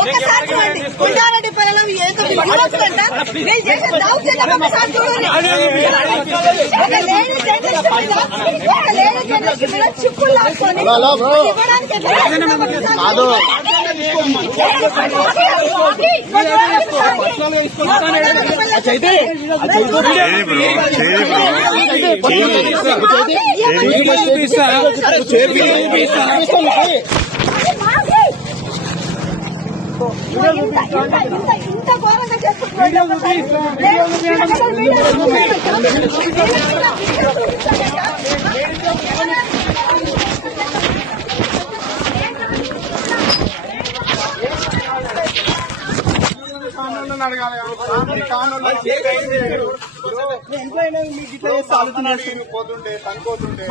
ఒక్కసారి చూడండి కొండారెడ్డి పిల్లలు ఏదో విరోధులంట నేను చేసే దౌర్జన్యం ఒకసారి చూడండి. చిప్పులు లాక్కొని ఇవ్వడానికి ఇంత ఘోరంగా చేస్తున్నారు. ఎంప్లాయీ మీకు ఇట్లా పోతుండే తనుకోతుండే